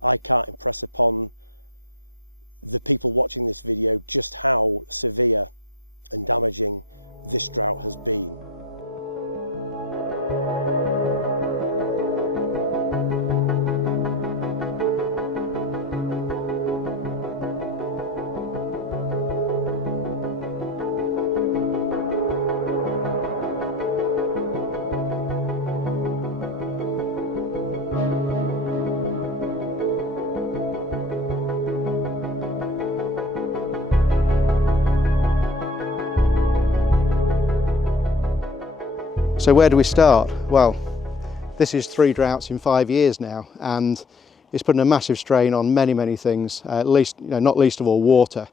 I can't impress upon the people watching this video just how severe and damaging this drought has been. So where do we start? Well, this is 3 droughts in 5 years now, and it's putting a massive strain on many things, at least, not least of all water.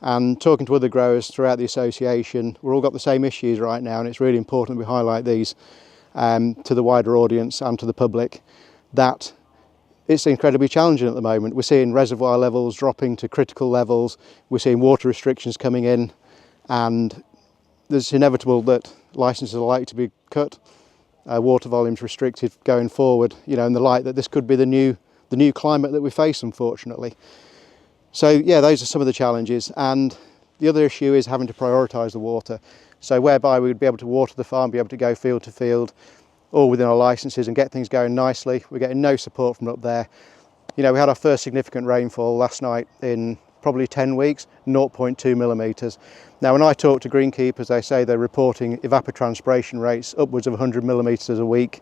And talking to other growers throughout the association, we've all got the same issues right now, and it's really important we highlight these to the wider audience and to the public, that it's incredibly challenging at the moment. We're seeing reservoir levels dropping to critical levels, we're seeing water restrictions coming in, and it's inevitable that licences are likely to be cut, water volumes restricted going forward, in the light that this could be the new climate that we face, unfortunately. So yeah, those are some of the challenges, and the other issue is having to prioritise the water. So whereby we would be able to water the farm, be able to go field to field, all within our licences and get things going nicely. We're getting no support from up there. We had our first significant rainfall last night in probably 10 weeks, 0.2 millimetres. Now, when I talk to greenkeepers, they say they're reporting evapotranspiration rates upwards of 100 millimetres a week.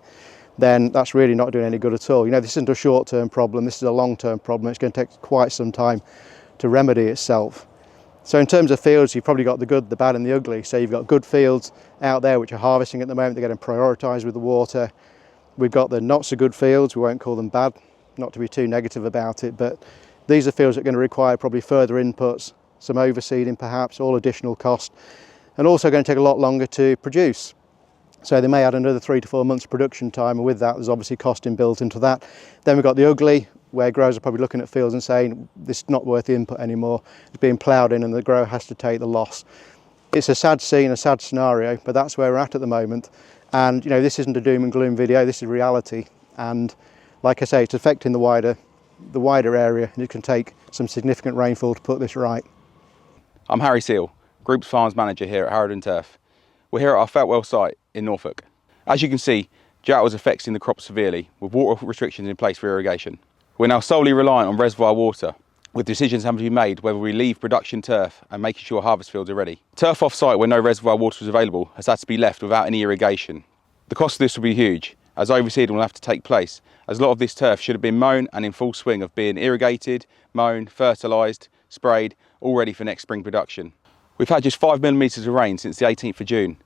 Then that's really not doing any good at all. This isn't a short-term problem, this is a long-term problem. It's going to take quite some time to remedy itself. So in terms of fields, you've probably got the good, the bad and the ugly. So you've got good fields out there which are harvesting at the moment, they're getting prioritised with the water. We've got the not so good fields, we won't call them bad, not to be too negative about it, but these are fields that are going to require probably further inputs, some overseeding perhaps, all additional cost, and also going to take a lot longer to produce. So they may add another 3 to 4 months production time, and with that there's obviously costing built into that. Then we've got the ugly, where growers are probably looking at fields and saying this is not worth the input anymore, it's being ploughed in and the grower has to take the loss. It's a sad scene, a sad scenario, but that's where we're at the moment. And this isn't a doom and gloom video, this is reality, and like I say, it's affecting the wider area, and it can take some significant rainfall to put this right. I'm Harry Seal, Group Farms Manager here at Harrowden Turf. We're here at our Feltwell site in Norfolk. As you can see, drought is affecting the crop severely, with water restrictions in place for irrigation. We're now solely reliant on reservoir water, with decisions having to be made whether we leave production turf and making sure harvest fields are ready. Turf off-site where no reservoir water is available has had to be left without any irrigation. The cost of this will be huge, as overseeding will have to take place, as a lot of this turf should have been mown and in full swing of being irrigated, mown, fertilised, sprayed, all ready for next spring production. We've had just 5 millimetres of rain since the 18th of June,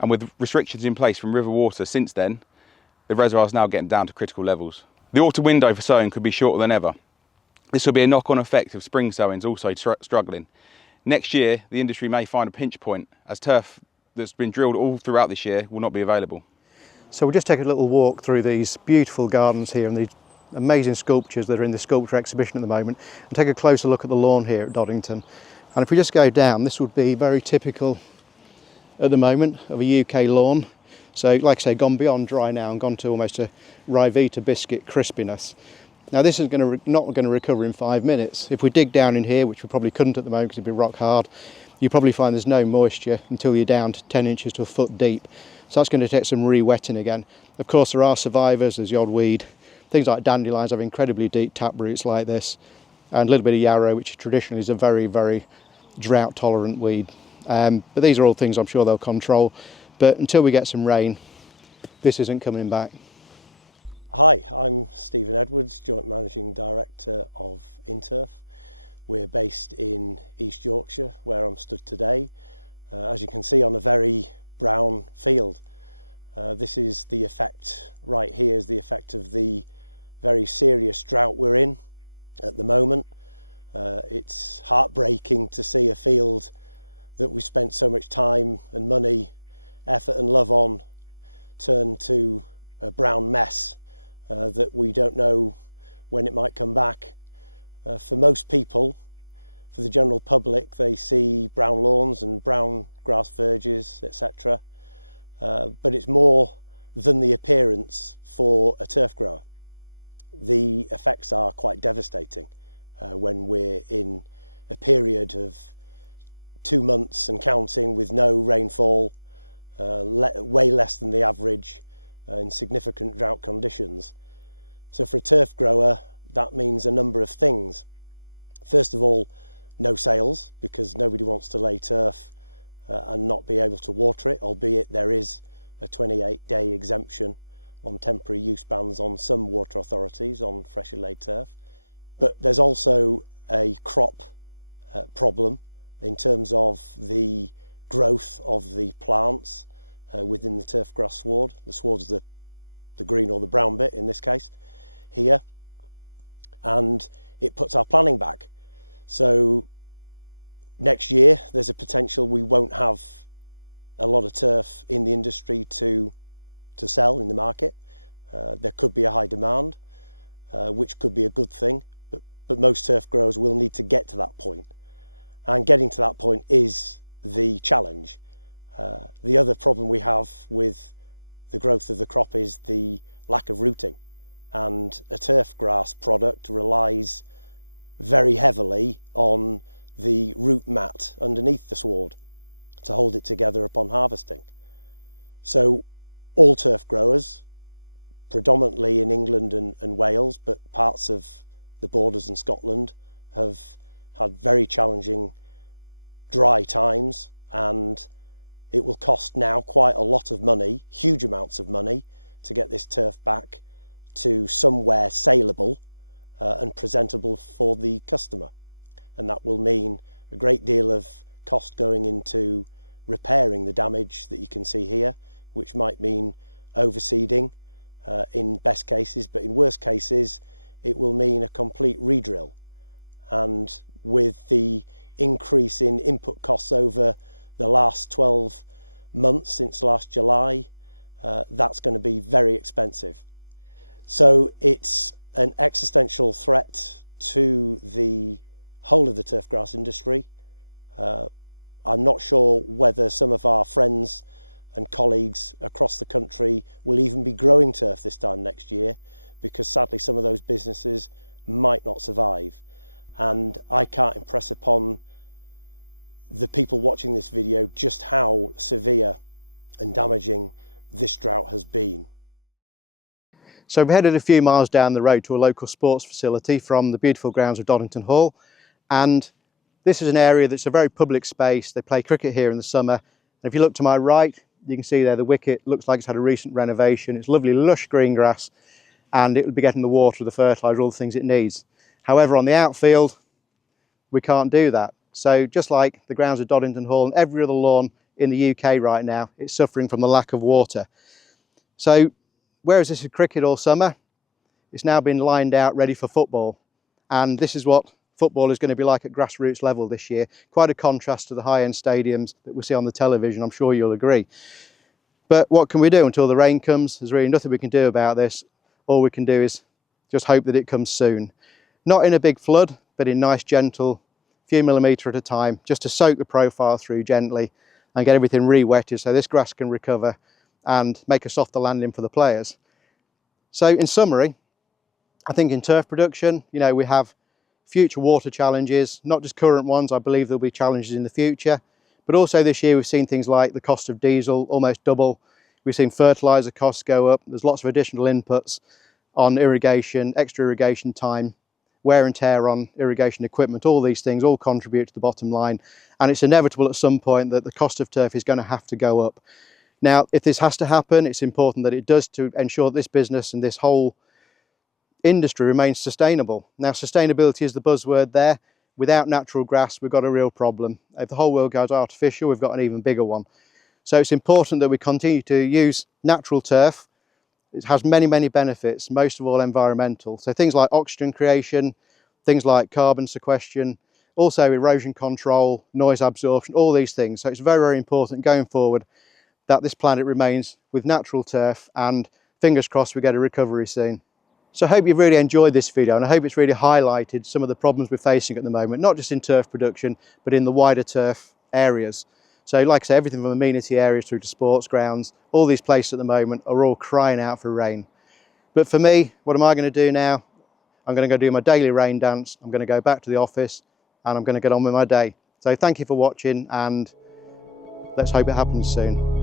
and with restrictions in place from river water since then, the reservoir is now getting down to critical levels. The autumn window for sowing could be shorter than ever. This will be a knock-on effect of spring sowings also struggling. Next year, the industry may find a pinch point, as turf that's been drilled all throughout this year will not be available. So we'll just take a little walk through these beautiful gardens here and these amazing sculptures that are in the sculpture exhibition at the moment, and take a closer look at the lawn here at Doddington. And if we just go down, this would be very typical at the moment of a UK lawn. So like I say, gone beyond dry now and gone to almost a Ryvita biscuit crispiness. Now this is not going to recover in 5 minutes. If we dig down in here, which we probably couldn't at the moment because it'd be rock hard, you probably find there's no moisture until you're down to 10 inches to a foot deep. So that's going to take some re-wetting again. Of course there are survivors, there's the odd weed. Things like dandelions have incredibly deep tap roots like this, and a little bit of yarrow, which traditionally is a very drought tolerant weed. But these are all things I'm sure they'll control. But until we get some rain, this isn't coming back. Hi, I'm Stephen Edwards, Joint Managing Director of Interturf. We're based in East Yorkshire, where I'm stood today. As you can see, on a very brown field. This is the effect, right here is the effect of the very serious drought we're in at the moment. It's heartbreaking to see a field that we spent so much time and money, effort and love on turn to a brown mess that we don't know when it might come back. For most people, for the general public, they see brown lawns and brown grass verges, etc. But it's more than the appearance for a turf grower. the effects are quite devastating when we're in a period of 2 months and counting with no rainfall, way less than the average, in significant drought conditions. So for a turf grower, that means a number of things. First of all, no sales, because nobody wants to lay turf and not be able to water it, albeit there is a 28-day exemption on temporary use bans on some water authorities on freshly laid turf. But there's also a crop problem in terms of the growth of the plants within the turf grass sward. The sward's the green or the brown bit in this case here, and it puts our planning back. So next year there's a potential we won't have a lot of turf in the industry to sell in the market. There could be a high demand, which could be a good thing, but most turf growers will need to get to that point, and getting to that point is the challenge. The other problem we have with the growth of the crop is the lack of rooting, and a turf grass product relies very heavily on the root mat underneath the sward to hold it together upon harvesting. So all turf growers, predominantly in England and Wales, but parts of the borders in Scotland, have had very challenging dry times, and it will cost now quite a lot of money, huge amounts of money, to get this turf back to somewhere saleable and presentable for the customer. And that will mean a great deal of cost going into repairing the damage that you can see here, which might mean overseeding in best cases, but in worst cases it will mean a complete redrill. And with the increase in input costs over the last 12 months since last July, that's going to be very expensive. So it's an existential threat to the whole of the turf grass industry. I'm not sure whether some of our friends and colleagues across the country will even be growing turf this time next year, because sadly some of those businesses might not survive. And I can't impress upon the people watching this video just how severe and damaging this drought has been. So we've headed a few miles down the road to a local sports facility from the beautiful grounds of Doddington Hall, and this is an area that's a very public space. They play cricket here in the summer, and if you look to my right, you can see there the wicket looks like it's had a recent renovation. It's lovely lush green grass, and it will be getting the water, the fertiliser, all the things it needs. However, on the outfield we can't do that. So just like the grounds of Doddington Hall and every other lawn in the UK right now, it's suffering from the lack of water. So whereas this is cricket all summer, it's now been lined out ready for football, and this is what football is going to be like at grassroots level this year. Quite a contrast to the high-end stadiums that we see on the television, I'm sure you'll agree. But what can we do until the rain comes? There's really nothing we can do about this. All we can do is just hope that it comes soon. Not in a big flood, but in nice gentle, few millimetre at a time, just to soak the profile through gently and get everything re-wetted so this grass can recover and make a softer landing for the players. So in summary, I think in turf production, we have future water challenges, not just current ones. I believe there'll be challenges in the future, but also this year we've seen things like the cost of diesel almost double. We've seen fertiliser costs go up. There's lots of additional inputs on irrigation, extra irrigation time, wear and tear on irrigation equipment. All these things all contribute to the bottom line, and it's inevitable at some point that the cost of turf is going to have to go up. Now, if this has to happen, it's important that it does, to ensure that this business and this whole industry remains sustainable. Now, sustainability is the buzzword there. Without natural grass, we've got a real problem. If the whole world goes artificial, we've got an even bigger one. So it's important that we continue to use natural turf. It has many, many benefits, most of all environmental. So things like oxygen creation, things like carbon sequestration, also erosion control, noise absorption, all these things. So it's very, very important going forward that this planet remains with natural turf, and fingers crossed we get a recovery soon. So I hope you've really enjoyed this video, and I hope it's really highlighted some of the problems we're facing at the moment, not just in turf production, but in the wider turf areas. So like I say, everything from amenity areas through to sports grounds, all these places at the moment are all crying out for rain. But for me, what am I going to do now? I'm going to go do my daily rain dance. I'm going to go back to the office and I'm going to get on with my day. So thank you for watching, and let's hope it happens soon.